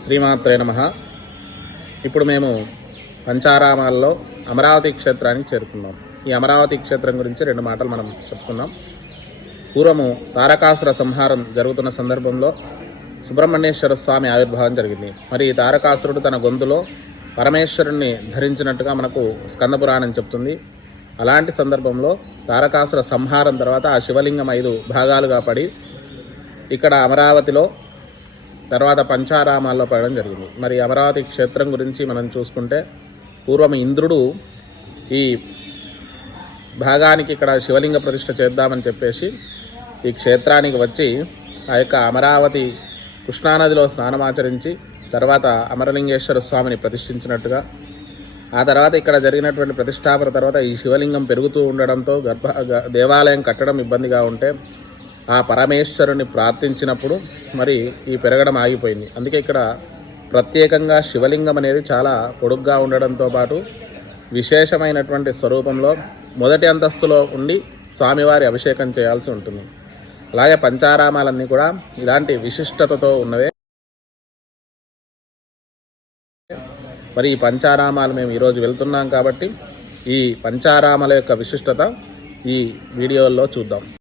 శ్రీమాత్రే నమః. ఇప్పుడు మేము పంచారామాల్లో అమరావతి క్షేత్రానికి చేరుకున్నాం. ఈ అమరావతి క్షేత్రం గురించి 2 మాటలు మనం చెప్పుకున్నాం. పూర్వము తారకాసుర సంహారం జరుగుతున్న సందర్భంలో సుబ్రహ్మణ్యేశ్వర స్వామి ఆవిర్భావం జరిగింది. మరి ఈ తారకాసురుడు తన గొంతులో పరమేశ్వరుణ్ణి ధరించినట్టుగా మనకు స్కందపురాణం చెప్తుంది. అలాంటి సందర్భంలో తారకాసుర సంహారం తర్వాత ఆ శివలింగం 5 భాగాలుగా పడి ఇక్కడ అమరావతిలో తర్వాత పంచారామాల్లో పడడం జరిగింది. మరి అమరావతి క్షేత్రం గురించి మనం చూసుకుంటే పూర్వం ఇంద్రుడు ఈ భాగానికి ఇక్కడ శివలింగ ప్రతిష్ఠ చేద్దామని చెప్పేసి ఈ క్షేత్రానికి వచ్చి ఆ యొక్క అమరావతి కృష్ణానదిలో స్నానమాచరించి తర్వాత అమరలింగేశ్వర స్వామిని ప్రతిష్ఠించినట్టుగా, ఆ తర్వాత ఇక్కడ జరిగినటువంటి ప్రతిష్టాపన తర్వాత ఈ శివలింగం పెరుగుతూ ఉండడంతో దేవాలయం కట్టడం ఇబ్బందిగా ఉంటే ఆ పరమేశ్వరుని ప్రార్థించినప్పుడు మరి ఈ పెరగడం ఆగిపోయింది. అందుకే ఇక్కడ ప్రత్యేకంగా శివలింగం అనేది చాలా పొడుగ్గా ఉండడంతో పాటు విశేషమైనటువంటి స్వరూపంలో మొదటి అంతస్తులో ఉండి స్వామివారి అభిషేకం చేయాల్సి ఉంటుంది. అలాగే పంచారామాలన్నీ కూడా ఇలాంటి విశిష్టతతో ఉన్నవే. మరి ఈ పంచారామాలు మేము ఈరోజు వెళ్తున్నాం కాబట్టి ఈ పంచారామాల యొక్క విశిష్టత ఈ వీడియోలో చూద్దాం.